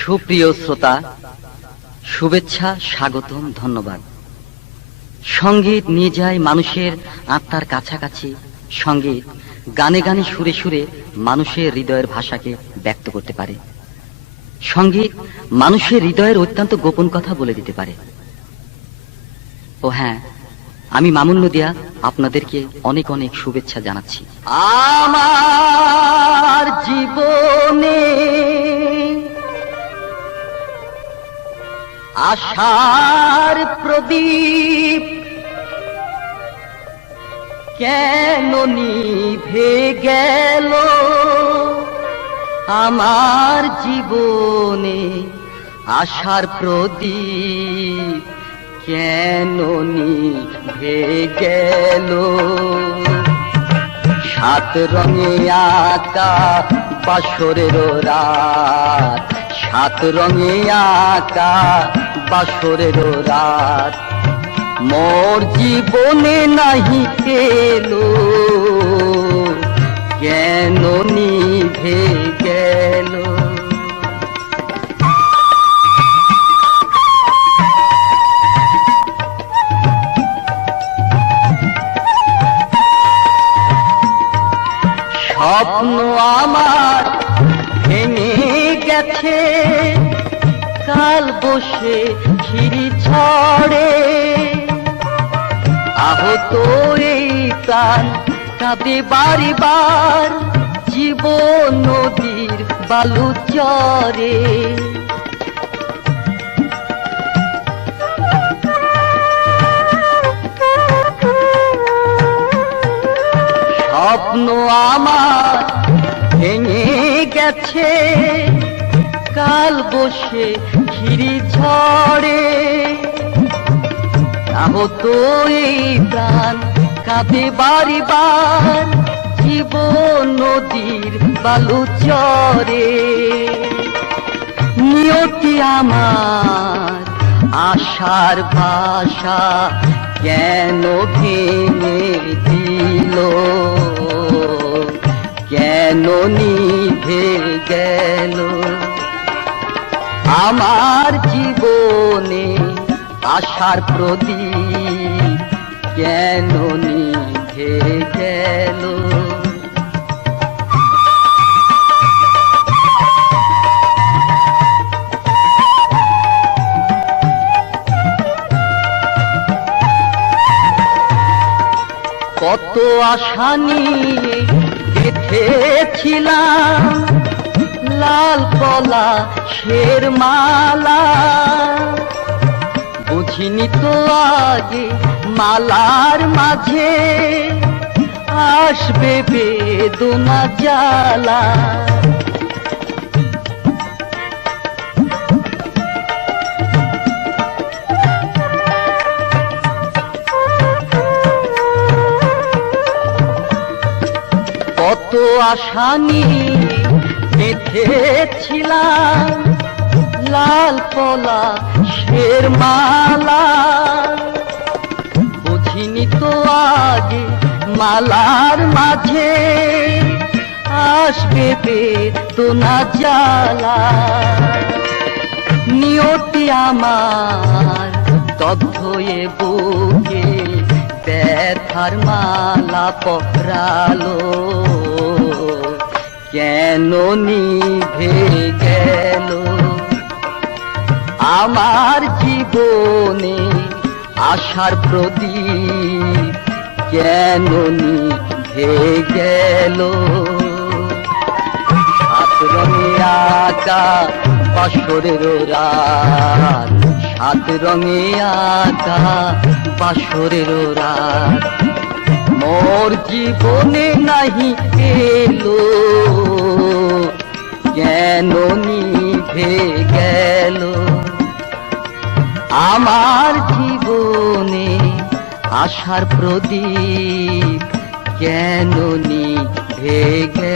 সুপ্রিয় শ্রোতা, শুভেচ্ছা, স্বাগতম, ধন্যবাদ। সঙ্গীত নিয়ে যায় মানুষের আত্মার কাছাকাছি। সঙ্গীত গানে গানে সুরে সুরে মানুষের হৃদয়ের ভাষাকে ব্যক্ত করতে পারে। সঙ্গীত মানুষের হৃদয়ের অত্যন্ত গোপন কথা বলে দিতে পারে। ও হ্যাঁ, আমি মামুন নদিয়া আপনাদেরকে অনেক অনেক শুভেচ্ছা জানাচ্ছি। আমার জীবনে আশার প্রদীপ কেন নিভে গেল? আমার জীবনে আশার প্রদীপ কেন নিভে গেল? সাত রঙে আঁকা বাসরের রাত, সাত রঙে আঁকা বাসরের রাত মোর জীবনে নাহি এলো, কেন নিভে গেল? স্বপ্ন আমার ভেঙে গেছে, কাল বসে খিরি ঝড়ে আহত এই প্রাণ কাঁদে বারবার, জীবন নদীর বালু চরে। স্বপ্ন আমার ভেঙে গেছে, কাল বসে খিরি ঝড়ে আহত এই প্রাণ কাঁদে বারবার, জীবন নদীর বালু চরে। নিয়তি আমার আশার ভাষা কেন ভেঙে দিল, কেন নিভে গেল? আমার জীবনে আশার প্রদীপ কেন নিভে গেল? কত আশা নিয়ে গেঁথেছিলাম লাল কলা শের মালা, বুঝিনি তো আগে মালার মাঝে আসবে বেদনা জ্বালা। কত আশা নিয়ে বেঁধেছিলাম লাল কলা শের মালা, বুঝিনি তো আগে মালার মাঝে আসবে বেদনা জ্বালা। নিয়তি আমার দগ্ধ এ বুকে ব্যথার মালা পরালো, কেন নিভে গেল? আমার জীবনে আশার প্রদীপ কেন নিভে গেল? সাত রঙে আঁকা বাসরের রাত, সাত রঙে আঁকা বাসরের রাত মোর জীবনে নাহি এলো, কেন নিভে গেল? আমার জীবনে আশার প্রদীপ কেন নিভে গেল?